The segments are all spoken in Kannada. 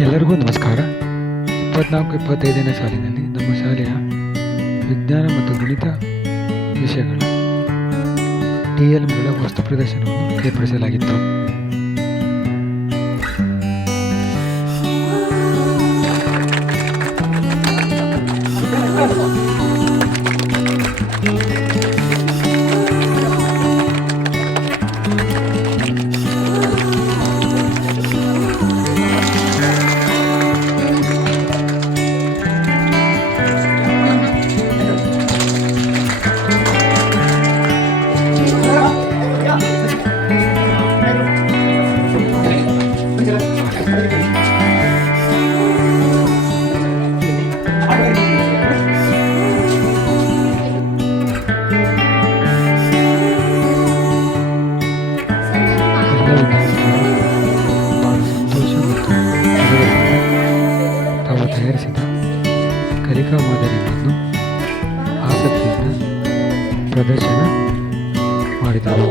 ಎಲ್ಲರಿಗೂ ನಮಸ್ಕಾರ. 24-25ನೇ ಸಾಲಿನಲ್ಲಿ ನಮ್ಮ ಶಾಲೆಯ ವಿಜ್ಞಾನ ಮತ್ತು ಗಣಿತ ವಿಷಯಗಳ TLMಗಳ ವಸ್ತು ಪ್ರದರ್ಶನವನ್ನು ಏರ್ಪಡಿಸಲಾಗಿತ್ತು. ತಾವು ತಯಾರಿಸಿದ ಕಲಿಕಾ ಮಾದರಿಗಳನ್ನು ಆಸಕ್ತಿಯಿಂದ ಪ್ರದರ್ಶನ ಮಾಡಿದರು.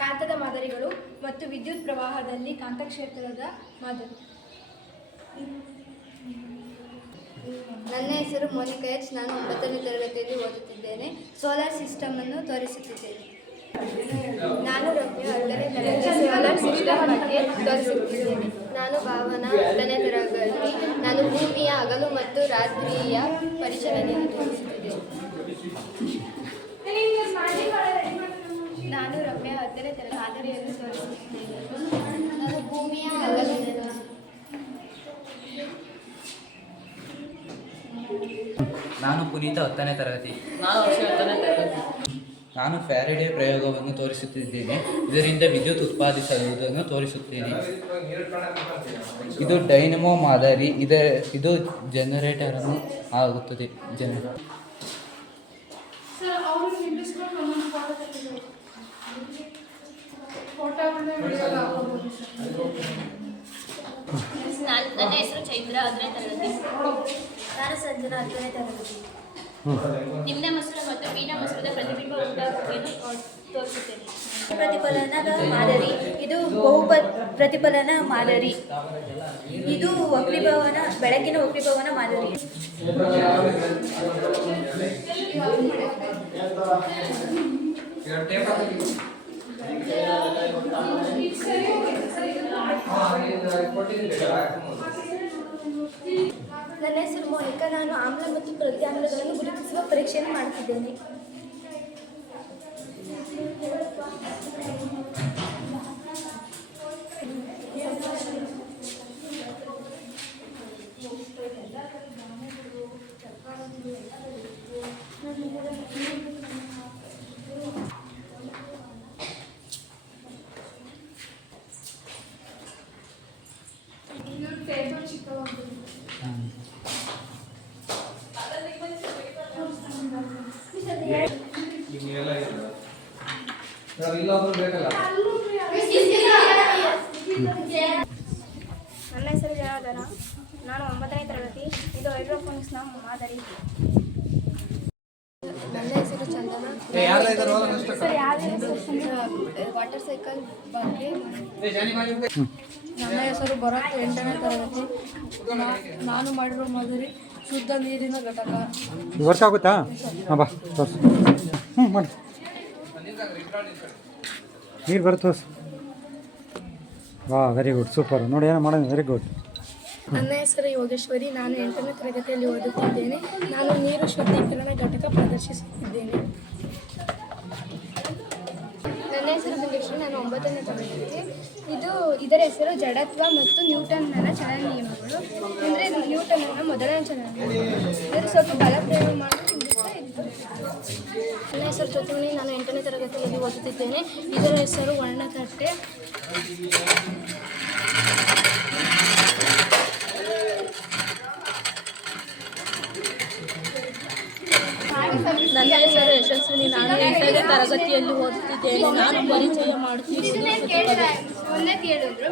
ಕಾಂತದ ಮಾದರಿಗಳು ಮತ್ತು ವಿದ್ಯುತ್ ಪ್ರವಾಹದಲ್ಲಿ ಕಾಂತಕ್ಷೇತ್ರದ ಮಾದರಿ. ನನ್ನ ಹೆಸರು ಮೋನಿಕಾ ಎಚ್. ನಾನು 9ನೇ ತರಗತಿಯಲ್ಲಿ ಓದುತ್ತಿದ್ದೇನೆ. ಸೋಲಾರ್ ಸಿಸ್ಟಮ್ ಅನ್ನು ತೋರಿಸುತ್ತಿದ್ದೇನೆ. ನಾನು ರಮ್ಯ 10ನೇ ತರಗತಿ ಸೋಲಾರ್ ಸಿಸ್ಟಮ್ ಬಗ್ಗೆ ತೋರಿಸುತ್ತಿದ್ದೇನೆ. ನಾನು ಭಾವನಾ 10ನೇ ತರಗತಿ. ನಾನು ಭೂಮಿಯ ಹಗಲು ಮತ್ತು ರಾತ್ರಿಯ ಪರಿಚಲನೆಯನ್ನು ತೋರಿಸುತ್ತಿದ್ದೇನೆ. ನಾನು ರಮ್ಯ 10ನೇ ತರಗತಿ ಮಾದರಿಯನ್ನು ತೋರಿಸುತ್ತಿದ್ದೇನೆ. ನಾನು ಭೂಮಿಯ ಹಗಲು. ನಾನು ಪುನೀತ 10ನೇ ತರಗತಿ. ನಾನು ಫ್ಯಾರಡೆ ಪ್ರಯೋಗವನ್ನು ತೋರಿಸುತ್ತಿದ್ದೇನೆ. ಇದರಿಂದ ವಿದ್ಯುತ್ ಉತ್ಪಾದಿಸುವುದನ್ನು ತೋರಿಸುತ್ತೇನೆ. ಇದು ಡೈನಮೋ ಮಾದರಿ. ಇದು ಜನರೇಟರ್ ಅನ್ನು ಆಗುತ್ತದೆ. ನನ್ನ ಹೆಸರು ಚೈತ್ರ 10ನೇ ತರಗತಿ. ನಾನು ಸಂಜನಾ 10ನೇ ತರಗತಿ. ನಿಮ್ನ ಮಸೂರ ಮತ್ತು ಮೀನ ಮಸೂರದ ಪ್ರತಿಬಿಂಬ ಉಂಟಾಗುವುದನ್ನು ತೋರಿಸುತ್ತೇನೆ. ಪ್ರತಿಫಲನದ ಮಾದರಿ. ಇದು ಪ್ರತಿಫಲನ ಮಾದರಿ. ಇದು ಬೆಳಕಿನ ವಕ್ರೀಭವನ ಮಾದರಿ. ನನ್ನ ಹೆಸರು ಮೋನಿಕಾ. ನಾನು ಆಮ್ಲ ಮತ್ತು ಪ್ರತ್ಯಾಮ್ಲಗಳನ್ನು ಗುರುತಿಸುವ ಪರೀಕ್ಷೆಯನ್ನು ಮಾಡುತ್ತಿದ್ದೇನೆ. ನನ್ನ ಹೆಸರು ಜನಾರ್ದನ. ನಾನು 9ನೇ ತರಗತಿ. ಇದು ಹೈಡ್ರೋಫೋನಿಕ್ಸ್ನ ಮಾದರಿ. ನನ್ನ ಹೆಸರು ಚಂದನ. ವಾಟರ್ ಸೈಕಲ್ ಬಗ್ಗೆ. ನನ್ನ ಹೆಸರು ಭರತ್ 8ನೇ ತರಗತಿ. ನಾನು ಮಾಡಿರೋ ಮಾದರಿ ಶುದ್ಧ ನೀರಿನ ಘಟಕ. ವರ್ಷ ಆಗುತ್ತಾ? ಹಾಂ ಬಾ ತೋರಿಸು. ಮಾಡಿ ನೀರು ಬರುತ್ತೆ. ವಾ ವೆರಿ ಗುಡ್, ಸೂಪರ್. ನೋಡಿ ಏನೋ ಮಾಡೋದು, ವೆರಿ ಗುಡ್. ನನ್ನ ಹೆಸರು ಯೋಗೇಶ್ವರಿ. ನಾನು 8ನೇ ತರಗತಿಯಲ್ಲಿ ಓದುತ್ತಿದ್ದೇನೆ. ನಾನು ನೀರು ಶುದ್ಧೀಕರಣ ಘಟಕ ಪ್ರದರ್ಶಿಸುತ್ತಿದ್ದೇನೆ. ನನ್ನ ಹೆಸರು ಬಿಂದೇಶ್ವರಿ. ನಾನು 9ನೇ ತರಗತಿ. ಇದರ ಹೆಸರು ಜಡತ್ವ ಮತ್ತು ನ್ಯೂಟನ್ನ ಚಲನ ನಿಯಮಗಳು. ಅಂದರೆ ನ್ಯೂಟನ್ನ ಮೊದಲನೇ ಚಲನ ನಿಯಮ. ಇದರ ಸ್ವಲ್ಪ ಬಲ ಪ್ರಯೋಗ ಮಾಡಿ ನನ್ನ ಹೆಸರು ಜ್ಯೋತಿಮಣಿ. ನಾನು 8ನೇ ತರಗತಿಯಲ್ಲಿ ಓದುತ್ತಿದ್ದೇನೆ. ಇದರ ಹೆಸರು ವರ್ಣತಟ್ಟೆ. ನನ್ನ ಹೆಸರು ಯಶಸ್ವಿನಿ. ನಾನು 8ನೇ ತರಗತಿಯಲ್ಲಿ ಓದುತ್ತಿದ್ದೇನೆ. ನಾನು ಪರಿಚಯ ಮಾಡುತ್ತಿದ್ದೇನೆ. ಕೇಳಿದ್ರು